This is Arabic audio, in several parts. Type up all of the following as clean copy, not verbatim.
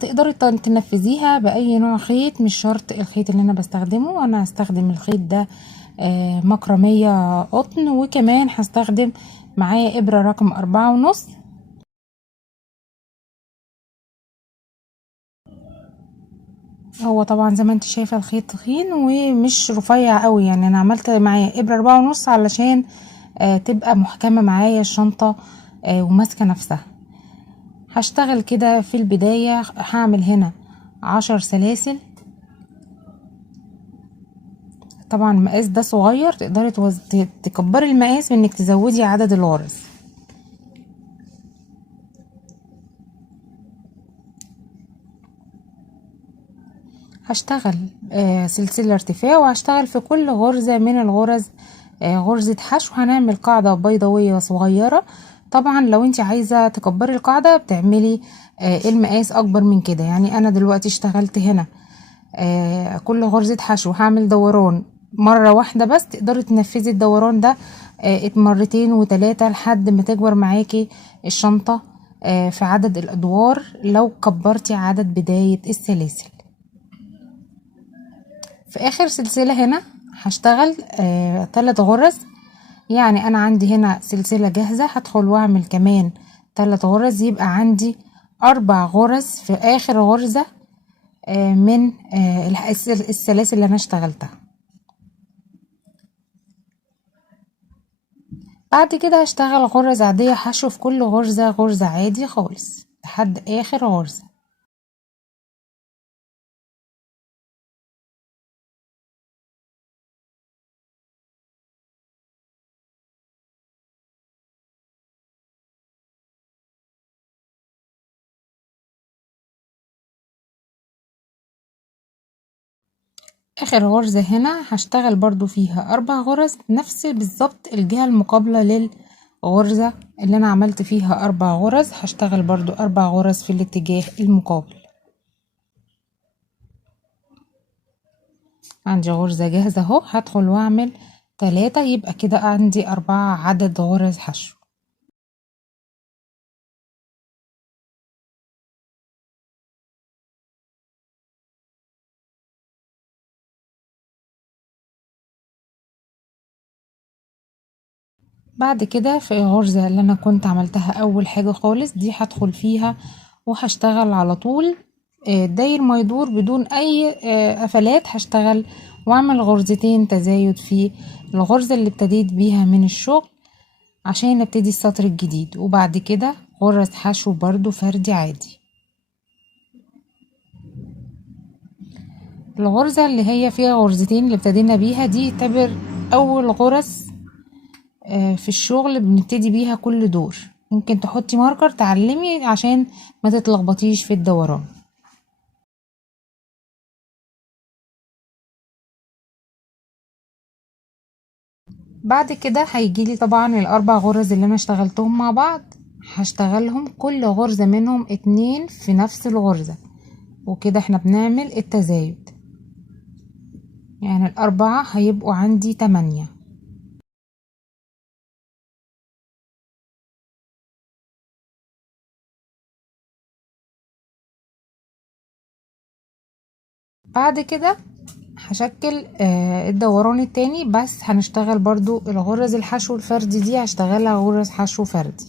تقدري تنفذيها باي نوع خيط، مش شرط الخيط اللي انا بستخدمه. انا هستخدم الخيط ده مكرمية قطن، وكمان هستخدم معايا ابرة رقم 4.5. هو طبعا زي ما انت شايفة الخيط تخين ومش رفيع قوي، يعني انا عملت معايا ابرة 4.5 علشان تبقى محكمة معايا الشنطة وماسكة نفسها. هشتغل كده في البداية، هعمل هنا 10 سلاسل. طبعا المقاس ده صغير، تقدري تكبري المقاس بانك تزودي عدد الغرز. هشتغل سلسلة ارتفاع، وهشتغل في كل غرزة من الغرز غرزة حشو. هنعمل قاعدة بيضاوية صغيرة. طبعا لو انت عايزة تكبري القاعدة بتعملي المقاس اكبر من كده. يعني انا دلوقتي اشتغلت هنا كل غرزة حشو هعمل دوران مرة واحدة بس. تقدري تنفذي الدوران ده مرتين وتلاتة لحد ما تكبر معاكي الشنطة في عدد الادوار، لو كبرتي عدد بداية السلاسل. في اخر سلسلة هنا هشتغل 3 غرز. يعني انا عندي هنا سلسلة جاهزة، هدخل واعمل كمان 3 غرز، يبقى عندي 4 غرز في اخر غرزة من السلاسل اللي انا اشتغلتها. بعد كده هشتغل غرز عادية حشو في كل غرزة غرزة عادي خالص لحد اخر غرزة. اخر غرزة هنا هشتغل برضو فيها 4 غرز، نفس بالظبط الجهة المقابلة للغرزة اللي انا عملت فيها 4 غرز. هشتغل برضو 4 غرز في الاتجاه المقابل. عندي غرزة جاهزة اهو، هدخل واعمل 3، يبقى كده عندي 4 عدد غرز حشو. بعد كده في الغرزة اللي انا كنت عملتها اول حاجة خالص دي هدخل فيها وهشتغل على طول داير ما يدور بدون اي قفلات. هشتغل واعمل غرزتين تزايد في الغرزة اللي ابتديت بيها من الشغل عشان ابتدي السطر الجديد، وبعد كده غرز حشو برضو فردي عادي. الغرزة اللي هي فيها غرزتين اللي ابتدينا بيها دي تعتبر اول غرز في الشغل بنبتدي بيها كل دور. ممكن تحطي ماركر تعلمي عشان ما تتلخبطيش في الدوران. بعد كده هيجيلي طبعا الاربع غرز اللي انا اشتغلتهم مع بعض، هشتغلهم كل غرزة منهم 2 في نفس الغرزة، وكده احنا بنعمل التزايد. يعني الاربعة هيبقوا عندي 8. بعد كده هشكل الدوران التاني، بس هنشتغل برضو الغرز الحشو الفردي دي هشتغلها غرز حشو فردي.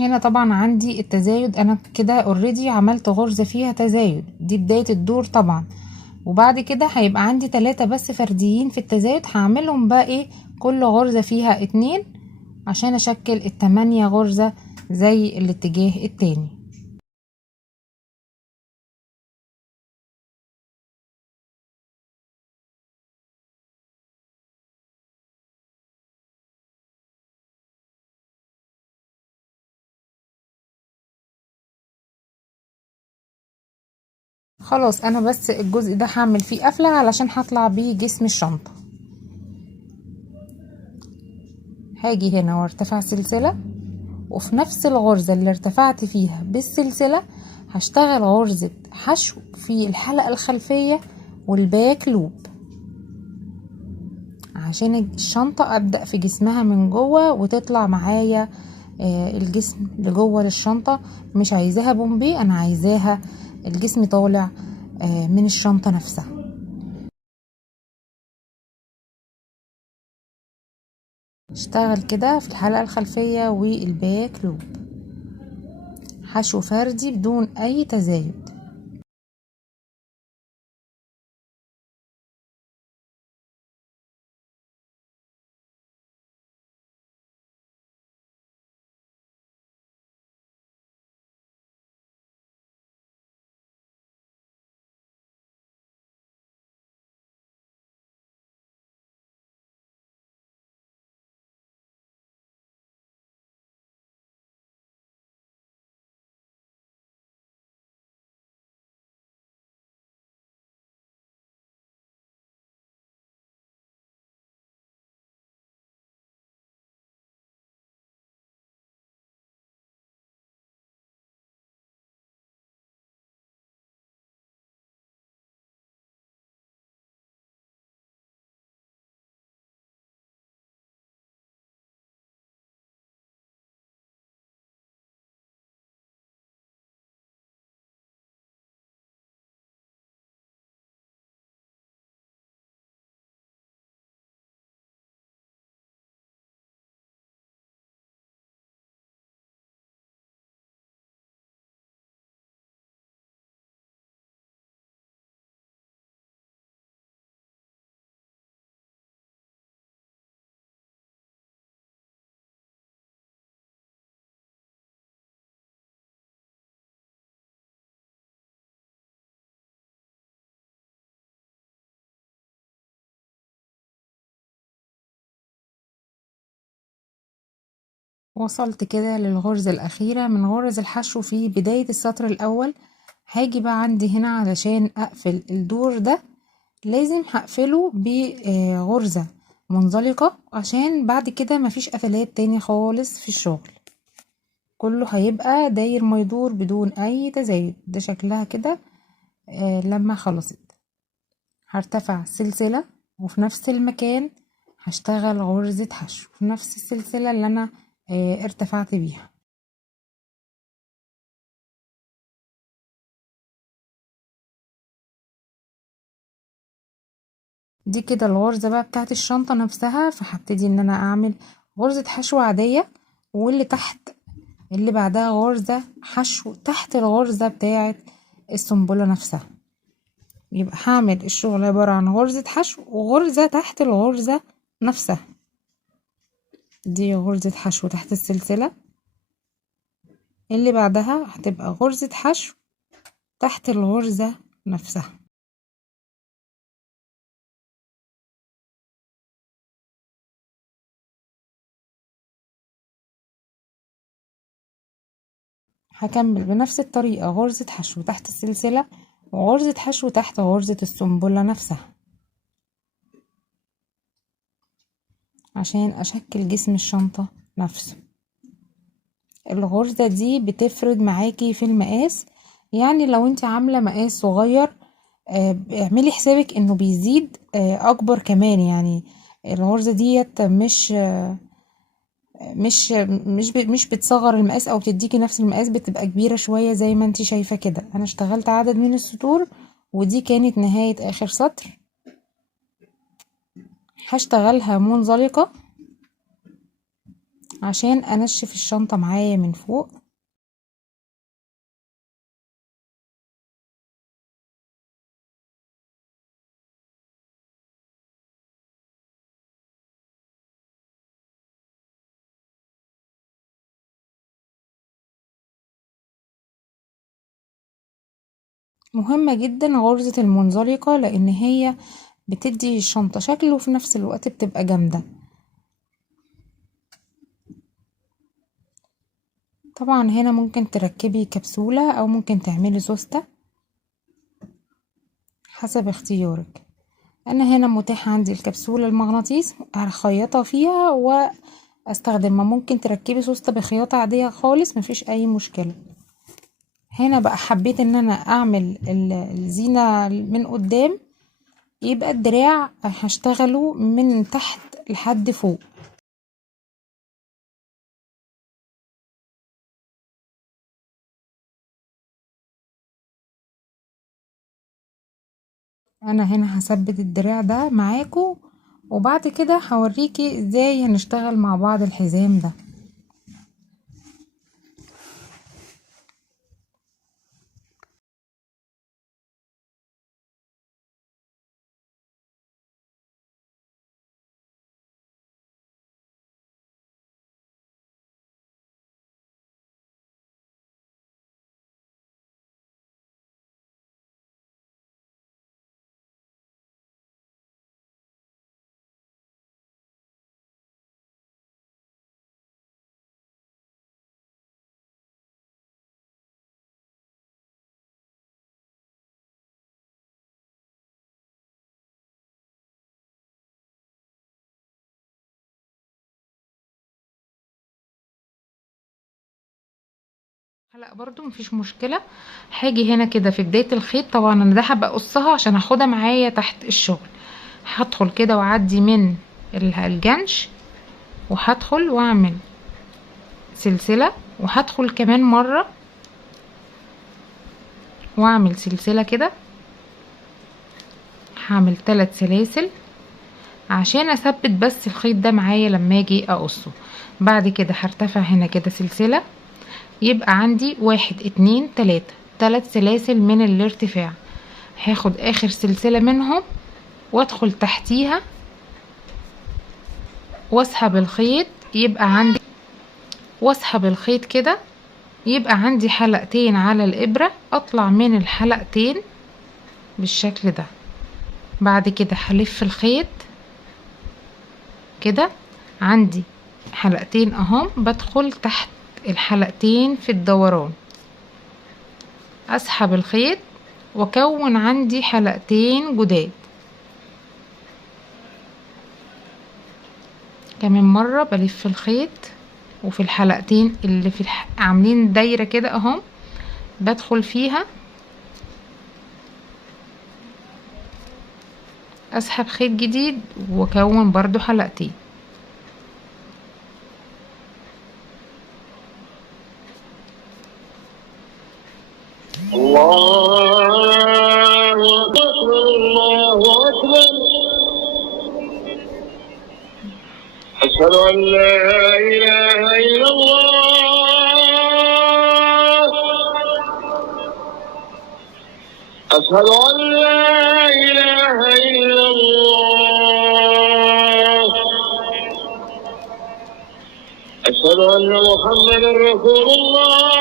هنا طبعا عندي التزايد، انا كده اوريدي عملت غرزة فيها تزايد، دي بداية الدور طبعا. وبعد كده هيبقى عندي 3 بس فرديين في التزايد، هعملهم بقى ايه كل غرزة فيها 2 عشان اشكل ال8 غرزة زي الاتجاه التاني. خلاص انا بس الجزء ده هعمل فيه قفلة علشان هطلع بيه جسم الشنطة. هاجي هنا وارتفع سلسلة وفي نفس الغرزة اللي ارتفعت فيها بالسلسلة هشتغل غرزة حشو في الحلقة الخلفية والباك لوب، عشان الشنطة ابدأ في جسمها من جوه وتطلع معايا الجسم لجوه للشنطة. مش عايزاها بومبي، انا عايزاها الجسم طالع من الشنطة نفسها. اشتغل كده في الحلقة الخلفية والباك لوب حشو فردي بدون اي تزايد. وصلت كده للغرزة الأخيرة من غرز الحشو في بداية السطر الأول. هاجي بقى عندي هنا علشان أقفل الدور ده لازم هقفله بغرزة منزلقة، عشان بعد كده مفيش قفلات تاني خالص في الشغل، كله هيبقى داير ما يدور بدون أي تزايد. ده شكلها كده لما خلصت. هرتفع سلسلة وفي نفس المكان هشتغل غرزة حشو في نفس السلسلة اللي أنا ارتفعت بيها. دي كده الغرزة بقى بتاعت الشنطة نفسها، فهبتدي ان انا اعمل غرزة حشو عادية، واللي تحت اللي بعدها غرزة حشو تحت الغرزة بتاعت السنبلة نفسها. يبقى هعمل الشغل عبارة عن غرزة حشو وغرزة تحت الغرزة نفسها. دي غرزة حشو تحت السلسلة، اللي بعدها هتبقى غرزة حشو تحت الغرزة نفسها. هكمل بنفس الطريقة غرزة حشو تحت السلسلة وغرزة حشو تحت غرزة السنبلة نفسها، عشان اشكل جسم الشنطة نفسه. الغرزة دي بتفرد معاكي في المقاس، يعني لو انت عاملة مقاس صغير اعملي حسابك انه بيزيد اكبر كمان. يعني الغرزة ديت مش بتصغر المقاس او بتديكي نفس المقاس، بتبقى كبيرة شوية زي ما انت شايفة كده. انا اشتغلت عدد من السطور ودي كانت نهاية اخر سطر. هشتغلها منزلقة عشان انشف الشنطة معايا من فوق. مهمة جدا غرزة المنزلقة، لان هي بتدي الشنطة شكل وفي نفس الوقت بتبقى جامدة. طبعا هنا ممكن تركبي كبسولة او ممكن تعملي سوستة حسب اختيارك. انا هنا متاح عندي الكبسولة المغناطيس، هخيطها فيها استخدمها. ممكن تركبي سوسته بخياطة عادية خالص، مفيش اي مشكلة. هنا بقى حبيت ان انا اعمل الزينة من قدام، يبقى الدراع هشتغله من تحت لحد فوق. انا هنا هثبت الدراع ده معاكم، وبعد كده هوريكي ازاي هنشتغل مع بعض الحزام ده. هلا برضو مفيش مشكلة. هاجي هنا كده في بداية الخيط، طبعا انا ده هبقى اقصها عشان هاخدها معايا تحت الشغل. هدخل كده واعدي من الجنش، وهدخل واعمل سلسلة، وهدخل كمان مرة واعمل سلسلة كده. هعمل 3 سلاسل عشان اثبت بس الخيط ده معايا لما اجي اقصه. بعد كده هرتفع هنا كده سلسلة، يبقى عندي 1 2 3 3 سلاسل من الارتفاع. هاخد اخر سلسلة منهم وادخل تحتيها واسحب الخيط، يبقى عندي واسحب الخيط كده، يبقى عندي حلقتين على الابرة. اطلع من الحلقتين بالشكل ده. بعد كده هلف الخيط كده، عندي حلقتين اهم، بدخل تحت الحلقتين في الدوران، اسحب الخيط واكون عندي حلقتين جداد. كمان مرة بلف الخيط، وفي الحلقتين اللي في عاملين دايرة كده اهم بدخل فيها، اسحب خيط جديد واكون برضو حلقتين. الله أكبر الله أكبر. أشهد أن لا إله إلا الله. أشهد أن لا إله إلا الله. أشهد أن محمدا رسول الله.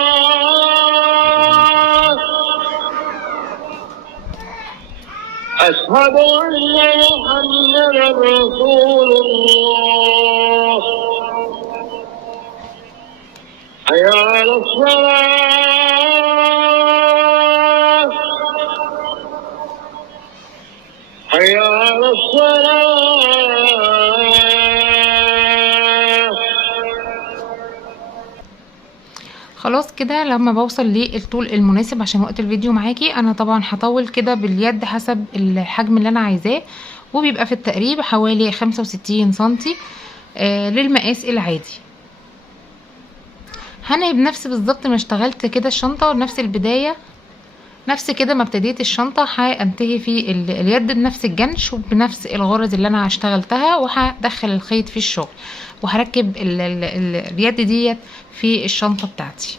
أشهد أن محمدا رسول الله. حي على الصلاة. حي على الصلاة. خلاص كده لما بوصل للطول المناسب، عشان وقت الفيديو معاكي انا طبعا هطول كده باليد حسب الحجم اللي انا عايزاه، وبيبقى في التقريب حوالي 65 سنتي للمقاس العادي. هنهي بنفس بالظبط ما اشتغلت كده الشنطة، نفس البداية، نفس كده ما ابتديت الشنطة هانتهي في اليد بنفس الجنش وبنفس الغرز اللي انا اشتغلتها، وهدخل الخيط في الشغل وهركب اليد ديت في الشنطة بتاعتي.